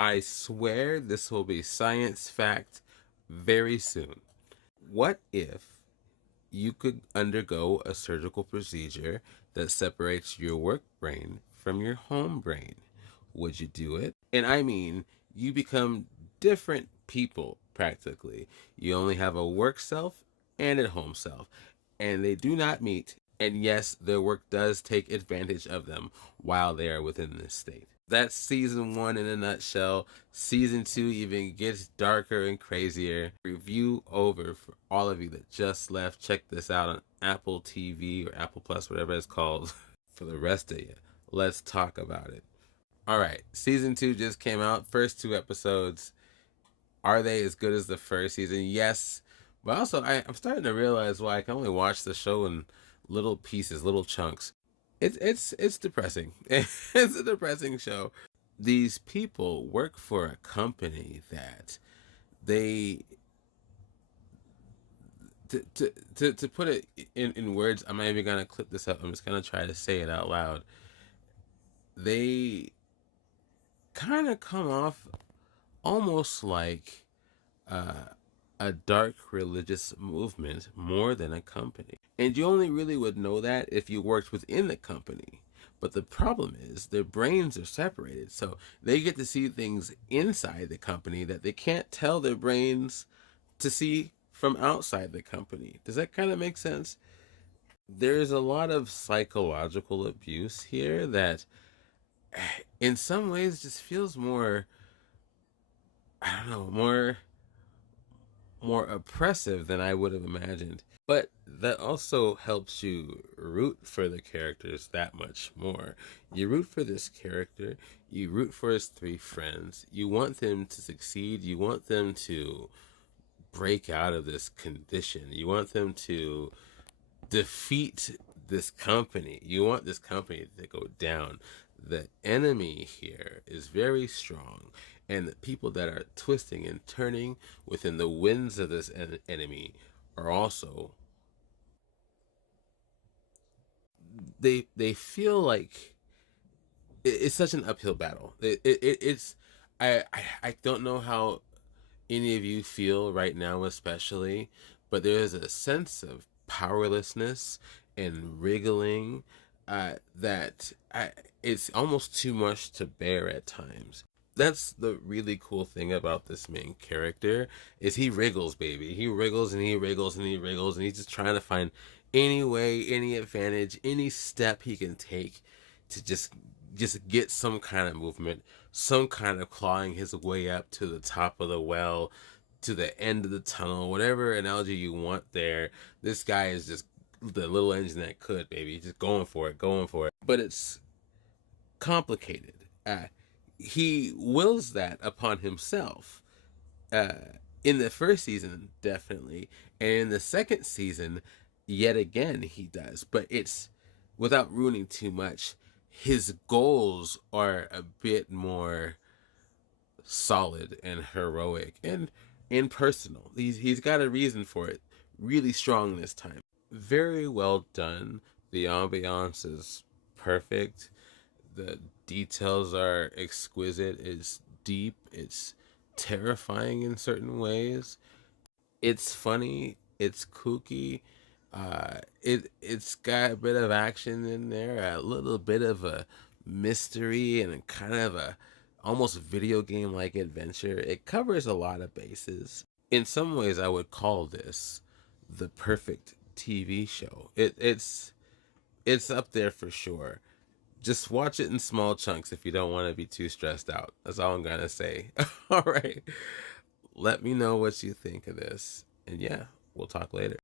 I swear this will be science fact very soon. What if you could undergo a surgical procedure that separates your work brain from your home brain? Would you do it? And I mean, you become different people practically. You only have a work self and a home self, and they do not meet. And yes, their work does take advantage of them while they are within this state. That's season one in a nutshell. Season two even gets darker and crazier. Review over for all of you that just left. Check this out on Apple TV or Apple Plus, whatever it's called. For the rest of you, let's talk about it. All right, season two just came out. First two episodes. Are they as good as the first season? Yes, but also I'm starting to realize why I can only watch the show in little pieces, little chunks. It's depressing. It's a depressing show. These people work for a company that they to put it in words. I'm not even gonna clip this up. I'm just gonna try to say it out loud. They kind of come off almost like uh, a dark religious movement more than a company. And you only really would know that if you worked within the company. But the problem is their brains are separated. So they get to see things inside the company that they can't tell their brains to see from outside the company. Does that kind of make sense? There's a lot of psychological abuse here that in some ways just feels more, I don't know, more oppressive than I would have imagined. But that also helps you root for the characters that much more. You root for this character, you root for his three friends, you want them to succeed, you want them to break out of this condition, you want them to defeat this company, you want this company to go down. The enemy here is very strong, and the people that are twisting and turning within the winds of this enemy are also, they feel like it's such an uphill battle. It's I don't know how any of you feel right now, especially, but there is a sense of powerlessness and wriggling that it's almost too much to bear at times. That's the really cool thing about this main character is he wriggles, baby. He wriggles and he wriggles and he wriggles, and he's just trying to find any way, any advantage, any step he can take to just get some kind of movement, some kind of clawing his way up to the top of the well, to the end of the tunnel, whatever analogy you want there. This guy is just the little engine that could, baby. Just going for it, going for it. But it's complicated. He wills that upon himself. Uh, in the first season, definitely. And in the second season, yet again, he does. But it's, without ruining too much, his goals are a bit more solid and heroic and impersonal. He's got a reason for it. Really strong this time. Very well done. The ambiance is perfect. The details are exquisite. It's deep. It's terrifying in certain ways. It's funny. It's kooky. It's got a bit of action in there, a little bit of a mystery, and kind of a almost video game like adventure. It covers a lot of bases. In some ways, I would call this the perfect TV show. It's up there for sure. Just watch it in small chunks if you don't want to be too stressed out. That's all I'm gonna say. All right. Let me know what you think of this. And yeah, we'll talk later.